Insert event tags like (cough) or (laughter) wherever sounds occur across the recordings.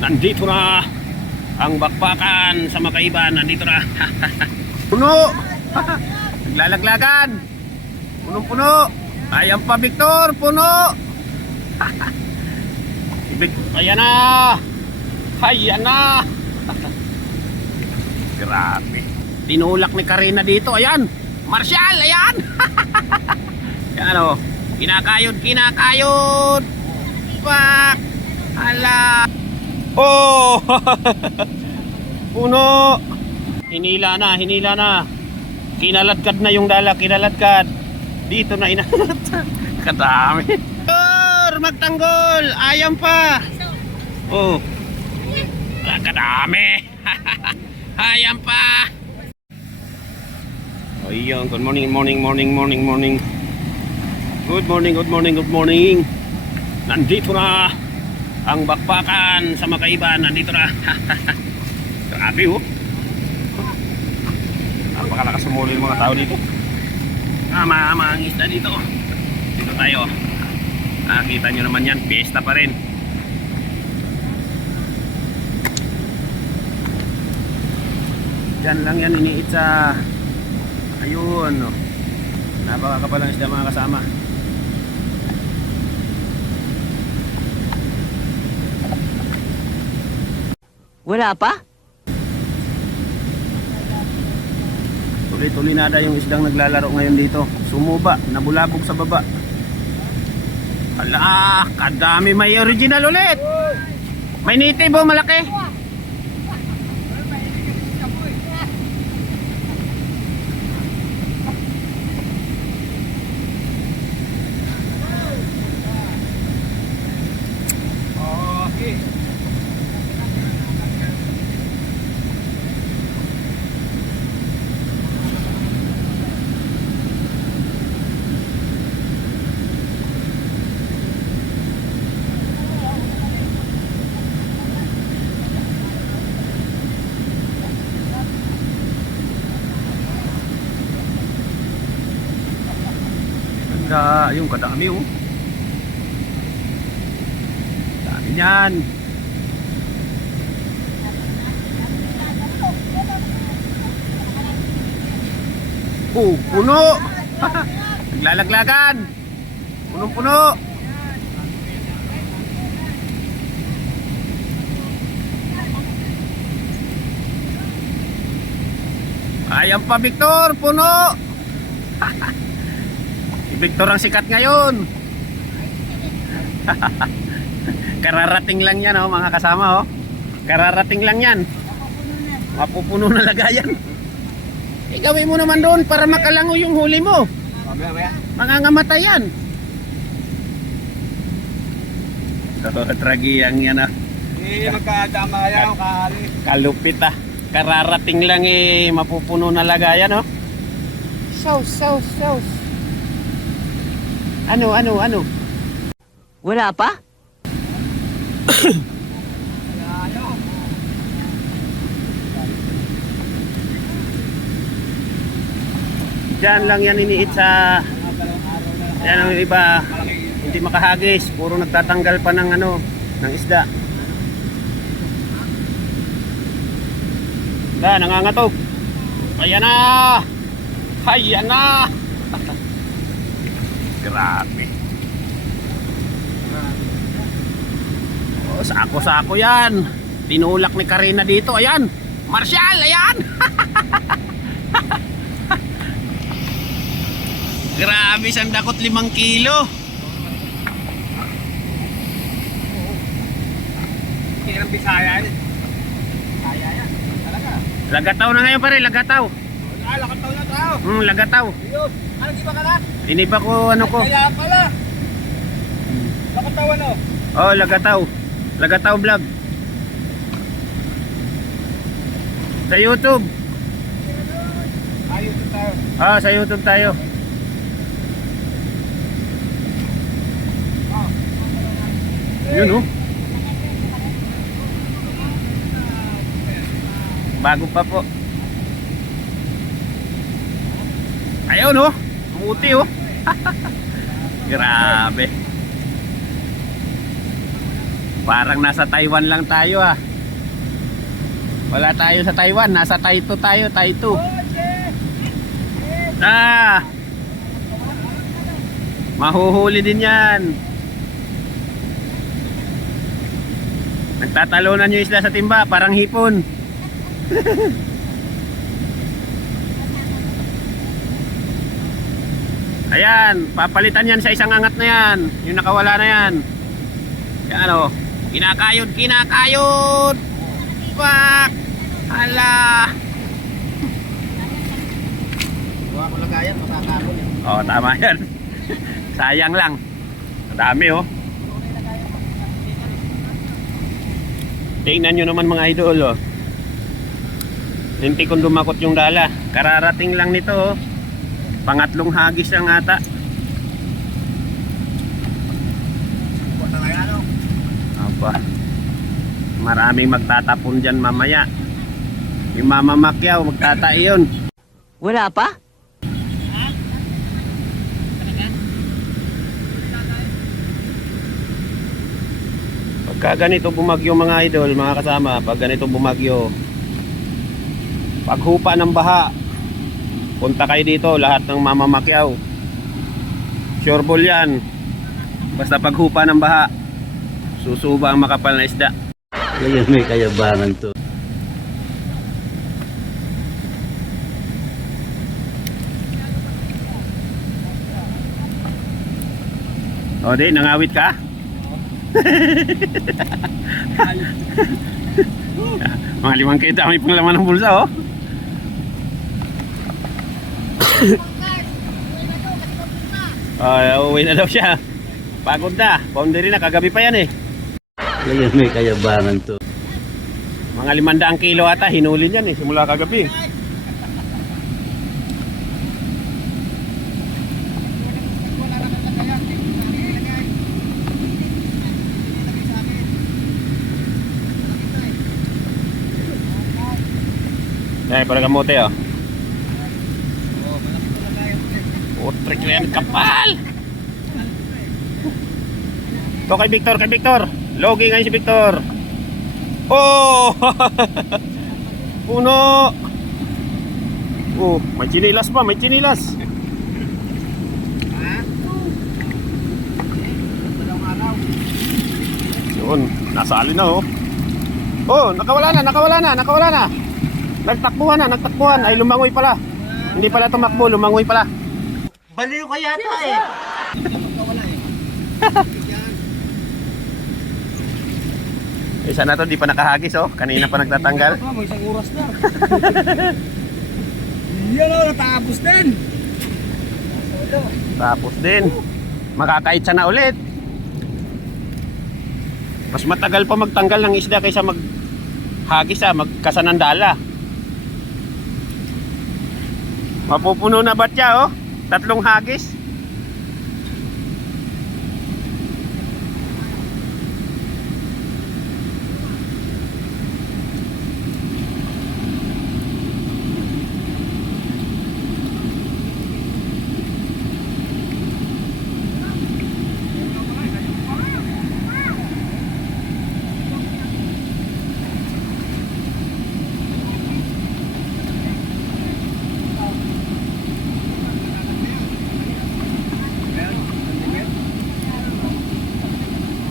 Nandito na ang bakbakan sa Makaiban. Nandito na. (laughs) Puno! (laughs) Naglalaglagan! Punong-puno! Ayan pa, Victor! Puno! (laughs) Vic- Ayan na! Ayan na! Grabe. Tinulak ni Karina dito. Ayan! Marshall! Ayan! Yan o. Kinakayod, kinakayod! Pak! Oh! (laughs) Puno! Hinila na, hinila na. Kinaladkad na yung dala, kinaladkad. Dito na inalat. (laughs) Kadami. Tor, magtanggol! Ayam pa! Oh. Kadami! (laughs) Ayam pa! Oh, yun. Good morning, morning, morning, morning, morning. Good morning, good morning, good morning. Nandito na ang bakbakan sa Makaiban. Nandito na. (laughs) Grabe oh. Napakalakas sumuli yung mga tao dito. Ah, mga, mga isda dito. Dito tayo. Nakita nyo naman yan. Fiesta pa rin. Diyan lang yan iniit sa ayun no. Napakakapalang isda mga kasama. Wala pa? Tuloy-tuloy nada yung isdang naglalaro ngayon dito. Sumuba, nabulabog sa baba. Ala, kadami may original ulit. May native oh, malaki. Ganda, yung kadami oh. Dami niyan. Oh, puno. (laughs) Naglalaglagan. Punong-puno. Ayan pa, Victor. Puno. (laughs) Victor ang sikat ngayon. (laughs) Kararating lang yan, oh, mga kasama. Oh. Kararating lang yan. Mapupuno na lagayan. Igawin mo naman doon para makalango yung huli mo. Mangangamatay yan. Tragi yang yan ah. Hindi magkadama yan, kali. Kalupit ah. Kararating lang eh, mapupuno na lagayan oh. Sauce, sauce, sauce. Ano, ano, ano? Wala pa? Diyan lang yan iniit sa yan ang iba hindi makahagis, puro nagtatanggal pa ng ano, ng isda. Da, nangangatog. Ayan na! Ayan na! (laughs) Grabe. Oh, sako-sako yan. Tinulak ni Karina dito. Ayan. Marshall, ayan. (laughs) Grabe, sandakot limang kilo. Hindi ng Bisaya yan. Bisaya yan. Talaga. Lagataw na ngayon pare, lagataw. Ah, lakat taon na tao. Hmm, lagataw. Ano, di ba ka na? Iniba ko ano ko. Kaya pala. Lakat taon ano? Oh, lagataw. Lagataw vlog. Sa YouTube. Ayos tayo. Ah, sa YouTube tayo. Yun oh. Bago pa po. Ayun oh. Muti oh. Grabe. Parang nasa Taiwan lang tayo ah. Wala tayo sa Taiwan, nasa Taito tayo, Taito. Ah! Mahuhuli din yan. Nagtatalunan yung isla sa timba, parang hipon. (laughs) Ayan, papalitan yan sa isang angat na yan. Yung nakawala na yan. Yan o. Kinakayod, kinakayod! Pak! Hala! Huwag mo lagayan, matatapon eh. Oo, Oh, tama yan. (laughs) Sayang lang. Ang dami oh. Tingnan nyo naman mga idol oh. Hindi kong dumakot yung dala. Kararating lang nito oh. Pangatlong hagis ang ata. Ano. Aba. Maraming magtatapon dyan mamaya. Yung Mama Macquiao, magtatai yun. Wala pa? Pagka ganito bumagyo mga idol, mga kasama, pag ganito bumagyo, paghupa ng baha, punta kayo dito, lahat ng mamamakyaw. Sure ball yan. Basta paghupa ng baha, susuba ang makapal na isda. Kaya may kayabangan to. O di, nangawit ka? (laughs) Mga limang kita may panglaman ng bulsa oh. Ay, uuwi na daw siya. Pagod na. Boundary na. Kagabi pa yan eh. Kaya may kayabangan to. Mga limandaang kilo ata. Hinuli niyan eh. Simula kagabi. Dahil para kamote oh. Oo, malaki ko lagayan ko yan, kapal! Ito kay Victor, kay Victor. Logi ngayon si Victor. Oh! (laughs) Puno! Oh, may chinilas pa, may chinilas. Yun, nasali na oh. Oh, nakawala na, nakawala na, nakawala na. Nagtakbuhan na, nagtakbuhan. Ay, lumangoy pala. Hindi pala tumakbo, lumangoy pala. Baliw ka yata eh. (laughs) Eh. Eh, sana to, di pa nakahagis oh. Kanina pa nagtatanggal. Ah, (laughs) may isang oras na. (laughs) Yan o, natapos din. Tapos din, makakaitsa na ulit. Mas matagal pa magtanggal ng isda kaysa maghagis ah, magkasanandala. Mapupuno na ba siya oh? Tatlong hagis.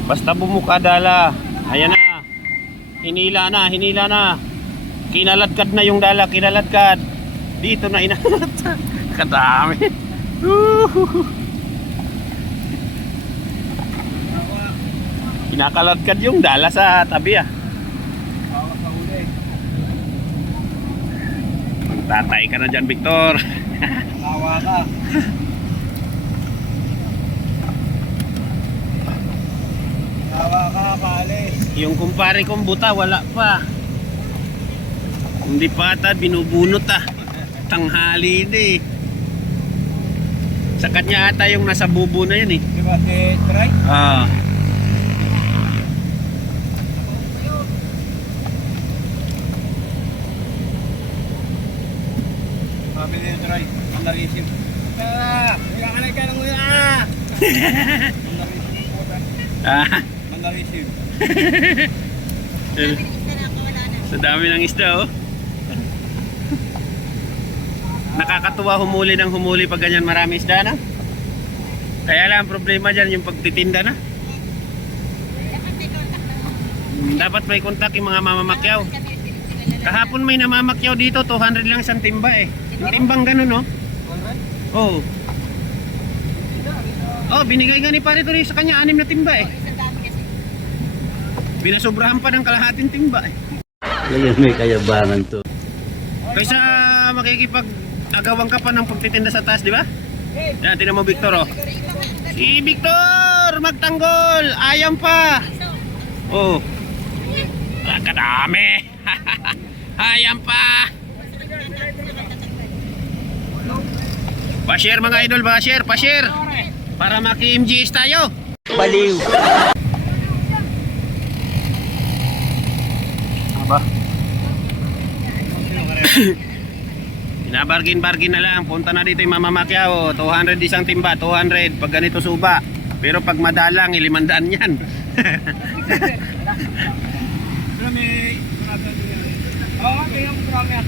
Basta bumuka dala. Ayan na. Hinila na, hinila na. Kinaladkad na yung dala, kinaladkad. Dito na inalat. (laughs) Kadami. Kinakaladkad yung dala sa tabi ah. Tatay ka na dyan, Victor. (laughs) Tawa ka. Tawa ka, kaalis. Yung kumpare kong buta, wala pa. Hindi pa ata, binubunot ah. Tanghali na eh. Sa kanya ata yung nasa bubo na yan eh. Di ba si Try? Ah. Sabi ni Try, ang narisip. (laughs) Ah, hindi ka kanay ka ng uya. Ba? Ah, Narisip. Sa dami ng isda oh. Nakakatuwa humuli ng humuli pag ganyan marami isda na. Kaya lang ang problema dyan yung pagtitinda na. Dapat may kontak yung mga mamamakyaw. Kahapon may namamakyaw dito, 200 lang isang timba eh. Yung timbang ganun no? Oo. Oh. binigay nga ni pare Tony sa kanya anim na timba eh. Binasobrahan pa ng kalahating timba eh. Ngayon may kayabangan to. Kaysa makikipag agawang ka pa ng pagtitinda sa taas, di ba? Yan, tinan mo Victor oh. Si Victor! Magtanggol! Ayam pa! Oh. Ang kadami! (laughs) Ayam pa! Pa-share mga idol, pa-share, pa-share! Para maki-MGS tayo! Baliw. (laughs) Binabargin-bargin na lang. Punta na dito yung Mama Macquiao. 200 isang timba, 200 pag ganito suba. Pero pag madalang, ilimandaan yan. (laughs) Pero may. Oo, may yung ang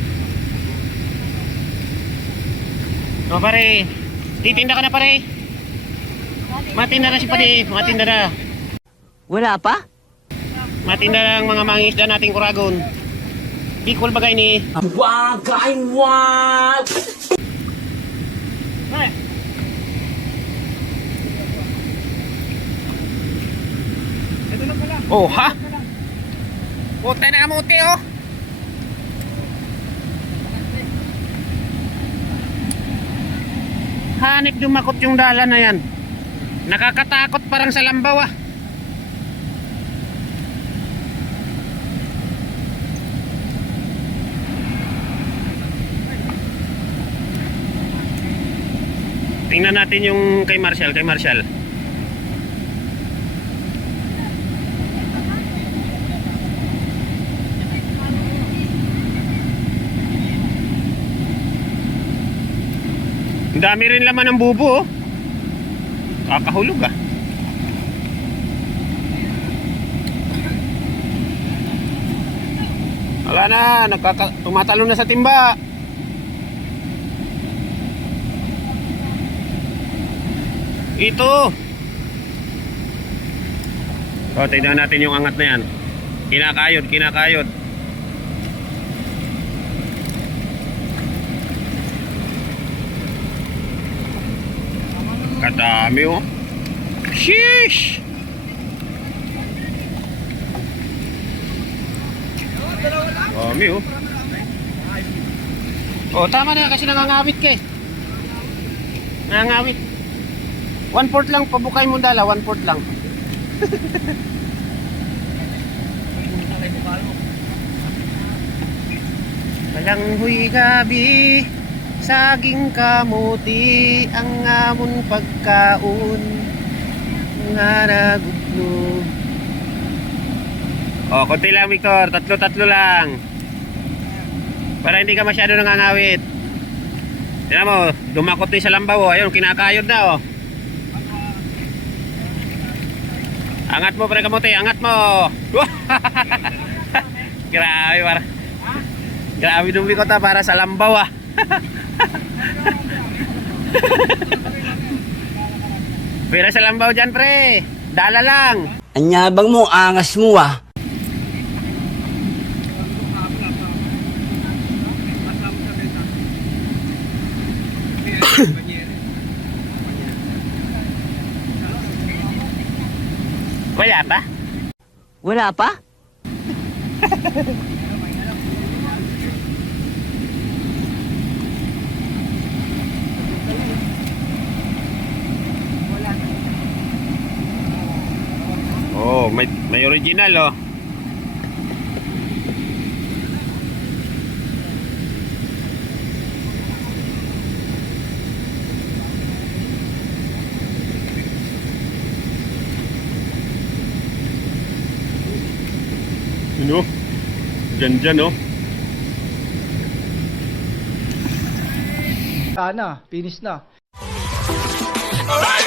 O pare, titinda ka na pare. Matinda na si pare, matinda na. Wala pa? Matinda na ang mga mangisda nating kuragon. Equal bagay ni. Ito na pala. Oh, ha? Puta na kamuti, oh. Hanip dumakot yung dala na yan. Nakakatakot parang sa lambaw, ah. Tingnan natin yung kay Marshall, kay Marshall. Dami rin laman ng bubo oh. Kakahulog ah. Wala na, nagkaka tumatalo na sa timba. Ito. O, tignan natin yung angat na yan. Kinakayod, kinakayod. Kadami oh. Sheesh! Dami oh. Oh, tama na kasi nangangawit ka eh. Nangangawit. One fourth lang, pabukay mo dala, one fourth lang. Walang huy gabi, saging kamuti, ang amon pagkaon, nga nagutlo. Oh, konti lang Victor, tatlo-tatlo lang. Para hindi ka masyado nangangawit. Tingnan mo, dumakot din sa lambaw, oh. ayun, kinakayod na oh. Angat mo pre kamote, angat mo. (laughs) Grabe para. Grabe dumi ko ta para sa lambaw ah. (laughs) Pero sa lambaw dyan pre. Dala lang. Anyabang mo, angas mo ah. Wala pa? Wala pa? Oh, may may original oh. Ano? Diyan dyan oh. Sana, finish na. Alright!